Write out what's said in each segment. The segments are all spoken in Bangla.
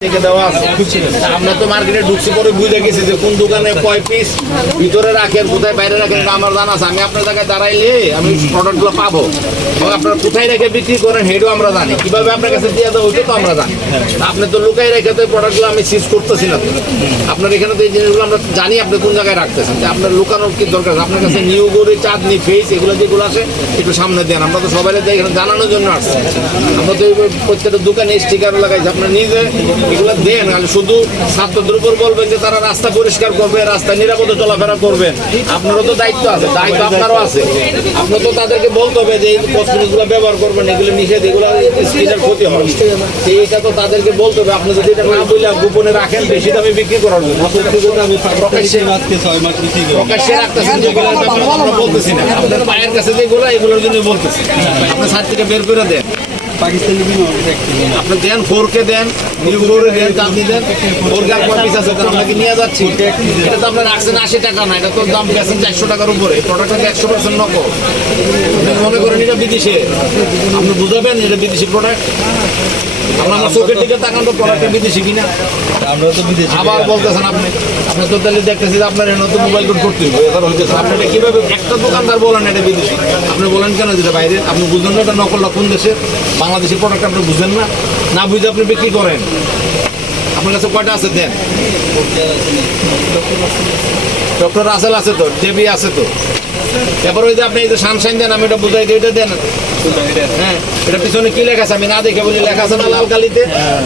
আমরা তো মার্কেটে ঢুকছি পরে বুঝে গেছি যে কোন দোকানে কয় পিস ভিতরে রাখেন কোথায় বাইরে রাখেন এটা আমার জানা আছে। আমি আপনার জায়গায় দাঁড়াইলে আমি প্রোডাক্টগুলো পাবো এবং আপনারা কোথায় রেখে বিক্রি করেন সেটাও আমরা জানি, কিভাবে আপনার কাছে দিয়ে দেওয়া ওইটা তো আমরা জানি। আপনি তো লুকাই রেখে তো প্রোডাক্টগুলো আমি সিজ করতেছি না। তো আপনার এখানে তো এই জিনিসগুলো আমরা জানি আপনি কোন জায়গায় রাখতেছেন, যে আপনার লুকানোর কি দরকার। আপনার কাছে নিউ গড়ি, চাঁদনি, ফেস এগুলো যেগুলো আছে একটু সামনে দেন। আমরা তো সবাই এখানে জানানোর জন্য আসছি। আমরা তো প্রত্যেকটা দোকানে স্টিকার লাগাইছি, আপনার নিজে এগুলো দেন। শুধু ছাত্রদের উপর বলবেন যে তারা রাস্তা পরিষ্কার করবে, রাস্তায় নিরাপদে চলাফেরা করবেন, আপনারও তো দায়িত্ব আছে, দায়িত্ব আপনারও আছে। আপনার তো তাদেরকে বলতে হবে যে এই কসমেটিকগুলো ব্যবহার করবেন, এগুলো নিষেধ, এগুলো স্কিনের ক্ষতি হয়, সেইটা তো তাদেরকে বলতে হবে। আপনি যদি এটা না বলে গোপনে রাখেন বেশি দামে বিক্রি করার জন্য প্রকাশ্যে রাখতেছেন, যেগুলো আমরা বলতেছি না। আপনার পায়ের কাছে যেগুলো এগুলোর জন্য বলতেছি, আপনার সাইড থেকে বের করে দেন। আপনি দেন, ফোরকে দেন, নিউগুলোরে দেন, চাঁদনি দেন, ফোরকে আর কয় পিস আছে আপনাকে নিয়ে যাচ্ছি। এটা তো আপনার রাখছেন 80 টাকা না, এটা তো দাম পেয়েছেন 400 টাকার উপরে। প্রোডাক্টটা 100% নকল। আপনি মনে করেন এটা বিদেশে, আপনি বুঝাবেন এটা বিদেশি প্রোডাক্ট। আমার চোখের দিকে তাকান তো প্রোডাক্টটা বিদেশি কিনা। আমরা তো বিদেশি আবার বলতেছেন আপনি তো তাহলে দেখতেছি যে আপনার নতুন মোবাইল কোড করতে হবে। এবার হইতেছে আপনি এটা কীভাবে একটা দোকানদার বলেন এটা বিদেশি, আপনি বলেন কেন যেটা বাইরে? আপনি বুঝলেন না এটা নকলটা কোন দেশের? বাংলাদেশি প্রোডাক্ট আপনি বুঝলেন না, না বুঝে আপনি বিক্রি করেন। আপনার কাছে কয়টা আছে দেন? ডক্টর রাসেল আছে তো, জেবি আছে তো। এবার ওই যে আপনি এই যে সানশাইন দেন, আমি এটা বুঝাই দিই, এটা দেন। হ্যাঁ, এটা পিছনে কি লেখা আছে আমি না দেখে বলি, লেখা আছে না লাল কালিতে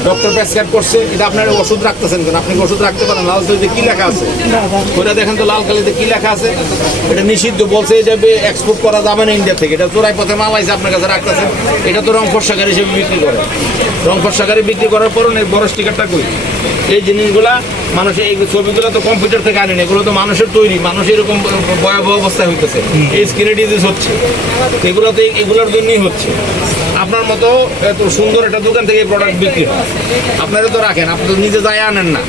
ডক্টর প্রেসক্রাইব করছে। এটা আপনার ওষুধ রাখতেছেন কেন? আপনি ওষুধ রাখতে পারেন, লাল কালিতে কি লেখা আছে ওটা দেখেন তো, লাল কালিতে কি লেখা আছে। এটা নিষিদ্ধ বলছে, এটা এক্সপোর্ট করা যাবে না ইন্ডিয়া থেকে। এটা চোরাই পথে মাল আইছে আপনার কাছে রাখতেছেন। এটা তো রং ফর্সাকারী হিসেবে বিক্রি করে। রং ফর্সাকারী বিক্রি করার পর বড় স্টিকারটা কই? এই জিনিসগুলা মানুষের, এই ছবিগুলো তো কম্পিউটার থেকে আনেন, এগুলো তো মানুষের তৈরি। মানুষ এরকম ভয়াবহ অবস্থায় হইতেছে, এই স্কিনের ডিজিজ হচ্ছে, এগুলো তো এগুলোর জন্যই হচ্ছে। আপনার মতো এত সুন্দর একটা দোকান থেকে প্রোডাক্ট বিক্রি হয়, আপনারা তো রাখেন, আপনি তো নিজে যাই আনেন না,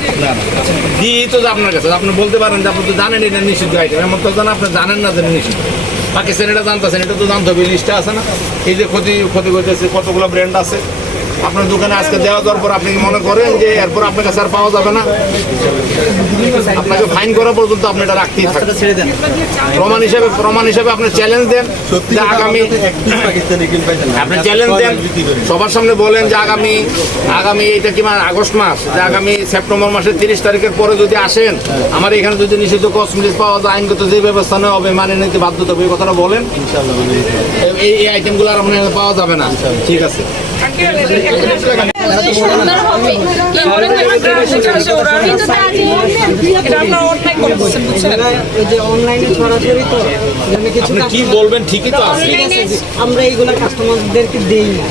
দিই তো আপনার কাছে। আপনি বলতে পারেন যে আপনি তো জানেন এটা নিষিদ্ধ আইটেম, এমন তো আপনি জানেন না যে নিষিদ্ধ। পাকিস্তান এটা জানতেছেন, এটা তো জানতে হবে, লিস্টটা আছে না। এই যে ক্ষতি করতেছে, কতগুলো ব্র্যান্ড আছে আপনার দোকানে আজকে দেওয়া দেওয়ার পর আপনি মনে করেন যে এরপর আপনার কাছে আর পাওয়া যাবে না? আপনাকে ফাইন করা পর্যন্ত আপনি এটা রাখতেই থাকবেন। প্রমাণ হিসাবে আপনি চ্যালেঞ্জ দেন, আগামী আপনি চ্যালেঞ্জ দেন, সবার সামনে বলেন যে আগামী এটা কি মানে আগস্ট মাস, যে আগামী সেপ্টেম্বর মাসের 30 তারিখের পরে যদি আসেন, আমার এখানে যদি নিষিদ্ধ কসমেটিক্স পাওয়া যায়, আইনগত যে ব্যবস্থা নেওয়া হবে মানে নিতে বাধ্য হবে। এই কথাটা বলেন, এই আইটেমগুলো আর আপনার পাওয়া যাবে না। ঠিক আছে, কি বলবেন? ঠিকই তো আছে, আমরা এইগুলো কাস্টমারদেরকে দেই না।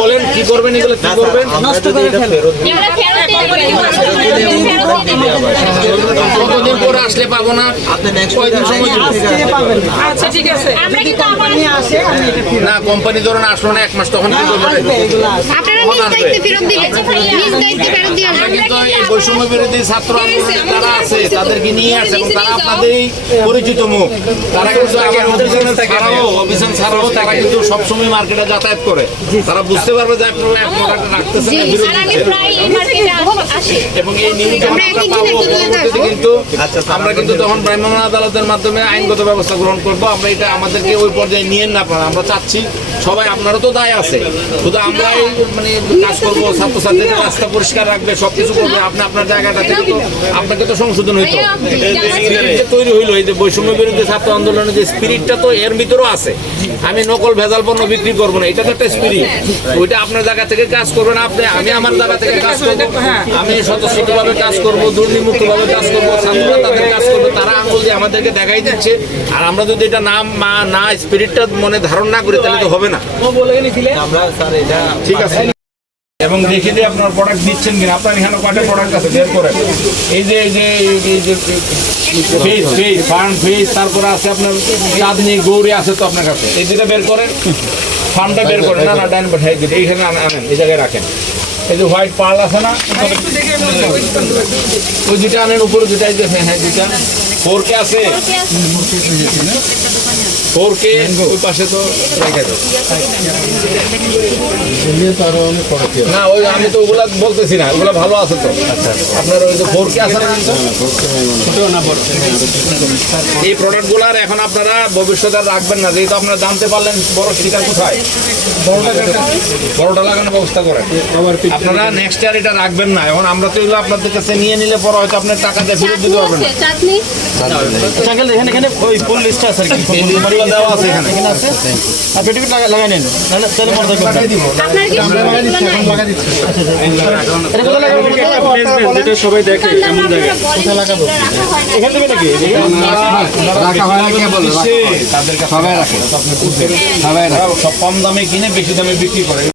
বলেন কি করবেন, এগুলো কি করবেন? নষ্ট করে কতদিন পরে আসলে পাবো না? আচ্ছা ঠিক আছে, না কোম্পানি ধরুন আসলো না 1 মাস, তখন কি করবেন? বৈষম্য বিরোধী ছাত্র আন্দোলনে তারা আছে, তাদেরকে নিয়ে আসে এবং তারা আপনাদেরই পরিচিত মুখ। তারা কিন্তু অভিযান ছাড়াও তারা কিন্তু সবসময় মার্কেটে যাতায়াত করে। তারা বুঝতে পারবে যে আপনারা রাখতেছেন না, বিরোধী এবং এই নিউজ কিন্তু আমরা কিন্তু তখন ভ্রাম্যমাণ আদালতের মাধ্যমে আইনগত ব্যবস্থা গ্রহণ করবো। আমরা এটা আমাদেরকে ওই পর্যায়ে নিয়ে না আপনারা, আমরা চাচ্ছি সবাই, আপনারও তো দায় আছে, শুধু আমরাই মানে কাজ করবো, ছাত্রছাত্রীদের রাস্তা পরিষ্কার রাখবে, সবকিছু করবে। আপনি আপনার জায়গাটা থেকে তো আপনাকে তো সংশোধন হইতো, তৈরি হইলো। এই যে বৈষম্য বিরোধী ছাত্র আন্দোলনের যে স্পিরিটটা তো এর ভিতরেও আছে। আমি নকল ভেজাল পণ্য বিক্রি করবো না, এটা তো একটা স্পিরিট। ওইটা আপনার জায়গা থেকে কাজ করবেন, আমি আমার জায়গা থেকে কাজ করবো, আমি স্বতঃস্ফূর্তভাবে কাজ করবো, দুর্নীতিমুক্তভাবে কাজ করবো, ছাত্ররা তাদের কাজ করবে। তারা আঙ্গুল দিয়ে আমাদেরকে দেখাই দিচ্ছে, আর আমরা যদি এটা না স্পিরিটটা মনে ধারণ না করি তাহলে তো হবে না। ঠিক আছে, এবং দেখে যে আপনার প্রোডাক্ট দিচ্ছেন কিনা। আপনার এখানে কয়টা প্রোডাক্ট আছে বের করেন। এই যে ফেস, তারপরে আছে আপনার চাঁদনি, গৌরী আছে তো আপনার কাছে, এই দুটো বের করেন। ফার্মটা বের করেন, না ডাইন পাঠাই দিন, এইখানে আনেন, এই জায়গায় রাখেন। এই যে হোয়াইট পার্ল আছে না ওই দুটা আনেন উপরে দুটাই দেখেন হ্যাঁ দুটা 4K আছে 4K ওই পাশে তো রেখে দাও না ওই আমি তো ওগুলা বলতেছি না ওগুলা ভালো আছে তো আপনার ওই যে 4K আছে না এই প্রোডাক্টগুলার এখন আপনারা ভবিষ্যতে আর রাখবেন না যেহেতু আপনারা জানতে পারলেন বড় শিকার কোথায় বড়টা লাগানোর ব্যবস্থা করেন আপনারা নেক্সট ইয়ার এটা রাখবেন না এখন আমরা তো এগুলো আপনাদের কাছে নিয়ে নিলে পরে হয়তো আপনার টাকা দিয়ে ফেরত দিতে পারবেন না চাটনি এখানে এখানে ওই ফুল লিস্ট আছে আর কি এই লিস্টগুলো দেওয়া আছে এখানে এখানে আছে আর পেটিকুট লাগাই নেন নাহলে তাহলে মনে থাকবে আপনার কি এটা কোথায় লাগাবো যেটা সবাই দেখে কেমন জায়গা কোথায় লাগাবো এখান থেকে নাকি রাখা হয় না কে বলে তাদের কাছে সবাই রাখে সব কম দামে কিনে বেশি দামে বিক্রি করে